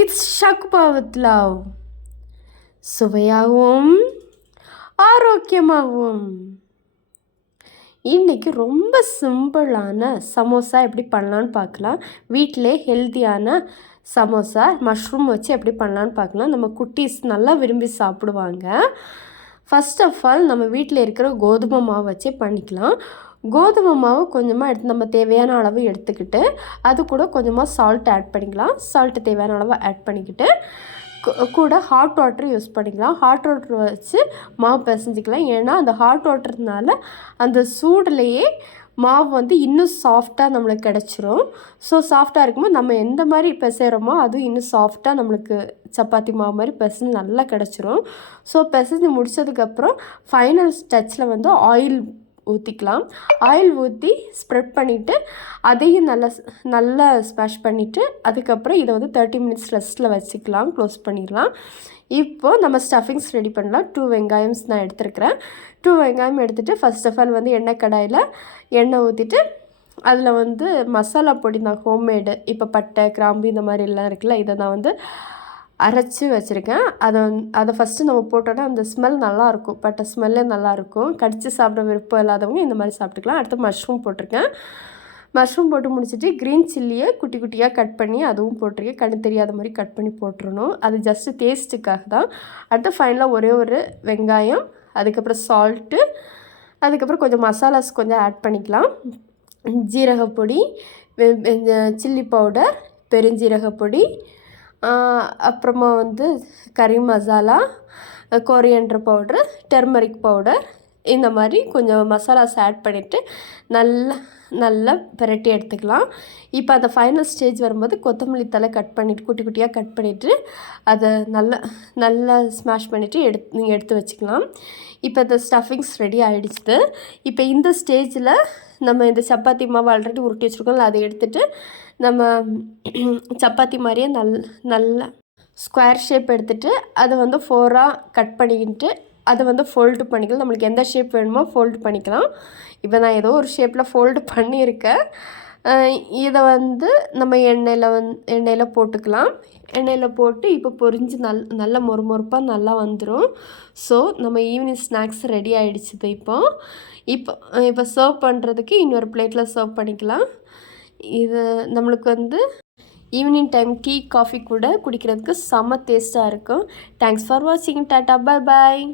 It's ஷாக்குபா with love. சுவையாகவும் ஆரோக்கியமாகவும். இன்றைக்கி ரொம்ப சிம்பிளான சமோசா எப்படி பண்ணலான்னு பார்க்கலாம். வீட்டிலே ஹெல்த்தியான சமோசா மஷ்ரூம் வச்சு எப்படி பண்ணலான்னு பார்க்கலாம். நம்ம குட்டீஸ் நல்லா விரும்பி சாப்பிடுவாங்க. ஃபஸ்ட் ஆஃப் ஆல் நம்ம வீட்டில் இருக்கிற கோதுமை மாவு வச்சே பண்ணிக்கலாம். கோதுமை மாவு கொஞ்சமாக எடுத்து நம்ம தேவையான அளவு எடுத்துக்கிட்டு அது கூட கொஞ்சமாக சால்ட் ஆட் பண்ணிக்கலாம். சால்ட்டு தேவையான அளவு ஆட் பண்ணிக்கிட்டு கூட ஹாட் வாட்டர் யூஸ் பண்ணிக்கலாம். ஹாட் வாட்டர் வச்சு மாவு பிசைஞ்சிக்கலாம். ஏன்னா அந்த ஹாட் வாட்டர்னால அந்த சூடுலேயே மாவு வந்து இன்னும் சாஃப்டாக நம்மளுக்கு கிடச்சிரும். ஸோ சாஃப்டாக இருக்கும்போது நம்ம எந்த மாதிரி பிசைகிறோமோ அதுவும் இன்னும் சாஃப்டாக நம்மளுக்கு சப்பாத்தி மாவு மாதிரி பிசைஞ்சு நல்லா கிடச்சிரும். ஸோ பிசைஞ்சு முடித்ததுக்கப்புறம் ஃபைனல் டச்சில் வந்து ஆயில் ஊற்றிக்கலாம். ஆயில் ஊற்றி ஸ்ப்ரெட் பண்ணிவிட்டு அதையும் நல்லா ஸ்மாஷ் பண்ணிவிட்டு அதுக்கப்புறம் இதை வந்து 30 மினிட்ஸ் ரெஸ்ட்டில் வச்சுக்கலாம். க்ளோஸ் பண்ணிடலாம். இப்போது நம்ம ஸ்டஃபிங்ஸ் ரெடி பண்ணலாம். 2 வெங்காயம்ஸ் நான் எடுத்துருக்கிறேன். 2 வெங்காயம் எடுத்துகிட்டு ஃபஸ்ட் ஆஃப் ஆல் வந்து எண்ணெய் கடாயில் எண்ணெய் ஊற்றிட்டு அதில் வந்து மசாலா பொடி தான் ஹோம்மேடு. இப்போ பட்டை கிராம்பு இந்த மாதிரி எல்லாம் இருக்குல்ல, இதை நான் வந்து அரைச்சி வச்சுருக்கேன். அதை ஃபஸ்ட்டு நம்ம போட்டோன்னா அந்த ஸ்மெல் நல்லாயிருக்கும். பட்டை ஸ்மெல்லே நல்லாயிருக்கும். கடித்து சாப்பிட விருப்பம் இல்லாதவங்க இந்த மாதிரி சாப்பிட்டுக்கலாம். அடுத்து மஷ்ரூம் போட்டிருக்கேன். மஷ்ரூம் போட்டு முடிச்சுட்டு க்ரீன் சில்லியை குட்டி குட்டியாக கட் பண்ணி அதுவும் போட்டிருக்கேன். கண்ணு தெரியாத மாதிரி கட் பண்ணி போட்டுருணும். அது ஜஸ்ட்டு டேஸ்ட்டுக்காக தான். அடுத்து ஃபைனலாக ஒரே ஒரு வெங்காயம், அதுக்கப்புறம் சால்ட்டு, அதுக்கப்புறம் கொஞ்சம் மசாலாஸ் கொஞ்சம் ஆட் பண்ணிக்கலாம். ஜீரகப்பொடி, சில்லி பவுடர், பெருஞ்சீரகப்பொடி, அப்புறமா வந்து கறி masala, coriander powder, turmeric powder, இந்த மாதிரி கொஞ்சம் மசாலாஸ் ஆட் பண்ணிவிட்டு நல்லா பிரட்டி எடுத்துக்கலாம். இப்போ அந்த ஃபைனல் ஸ்டேஜ் வரும்போது கொத்தமல்லி தழை கட் பண்ணிவிட்டு குட்டி குட்டியாக கட் பண்ணிவிட்டு அதை நல்லா ஸ்மாஷ் பண்ணிவிட்டு நீங்கள் எடுத்து வச்சுக்கலாம். இப்போ இந்த ஸ்டஃபிங்ஸ் ரெடி ஆகிடுச்சு. இப்போ இந்த ஸ்டேஜில் நம்ம இந்த சப்பாத்தி மாவு ஆல்ரெடி உருட்டி வச்சுருக்கோம்ல, அதை எடுத்துகிட்டு நம்ம சப்பாத்தி மாதிரியே நல்லா ஸ்கொயர் ஷேப் எடுத்துகிட்டு அதை வந்து 4ஆக கட் பண்ணிக்கிட்டு அதை வந்து ஃபோல்டு பண்ணிக்கலாம். நம்மளுக்கு எந்த ஷேப் வேணுமோ ஃபோல்டு பண்ணிக்கலாம். இப்போ நான் ஏதோ ஒரு ஷேப்பில் ஃபோல்டு பண்ணியிருக்கேன். இதை வந்து நம்ம எண்ணெயில் போட்டுக்கலாம். எண்ணெயில் போட்டு இப்போ பொரிஞ்சு நல்ல மொறுமொறுப்பாக நல்லா வந்துடும். ஸோ நம்ம ஈவினிங் ஸ்நாக்ஸ் ரெடி ஆகிடுச்சுது. இப்போ சர்வ் பண்ணுறதுக்கு இன்னொரு பிளேட்டில் சர்வ் பண்ணிக்கலாம். இது நம்மளுக்கு வந்து ஈவினிங் டைம் டீ காஃபி கூட குடிக்கிறதுக்கு செம்ம டேஸ்ட்டாக இருக்கும். தேங்க்ஸ் ஃபார் வாட்சிங். Tata, bye bye.